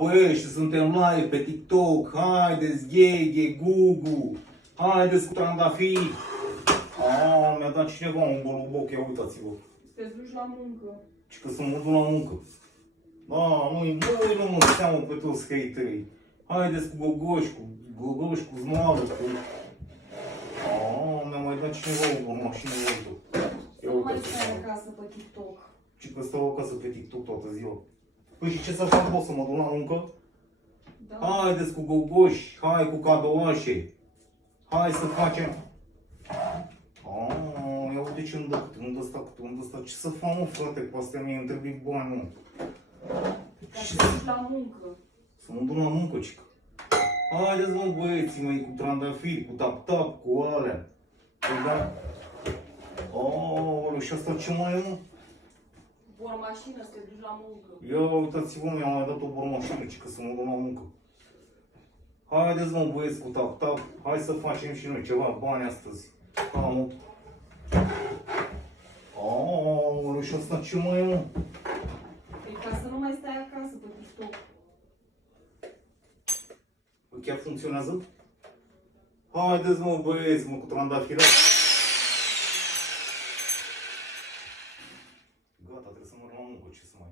Băi, și suntem live pe TikTok, haideți, Gheghe, Gugu, haideți cu trandafiri. Mi-a dat cineva un boloboc, ia uitați-vă. Te duci la muncă. Și că să mă duc la muncă. Nu-i mă seamă pe toți haterii. Haideți cu Gogoșcu, Zmală, cu... Mi-a mai dat cineva o mașină altă. Să nu mai stai acasă pe TikTok. Și că stau acasă pe TikTok toată ziua. Păi și ce să fac, o să mă duc la muncă? Da. Haideți cu gogoși, hai cu cadouașe. Hai să facem... Ia uite ce îmi dă, unde ăsta, ce să fac, mă, frate, cu astea mie îmi trebuie bani, mă. Ca să te duci la muncă. Să mă duc la muncă, cică. Haideți, mă, băieții mei, cu trandafiri, cu tap-tap, cu alea. Păi da. Și asta ce mai e, mă? Bormașină, să te duci la muncă. Ia uitați-vă, mi-a mai dat o bormașină, cică, să mă duc la muncă. Haideți, mă, băieți, cu tap-tap, hai să facem și noi ceva bani astăzi. Și asta ce mai e, mă? Păi ca să nu mai stai acasă pe TikTok. Chiar funcționează? Haideți, mă, băieți, mă, cu trandafiri. Gata, trebuie să mă la muncă, ce să mai...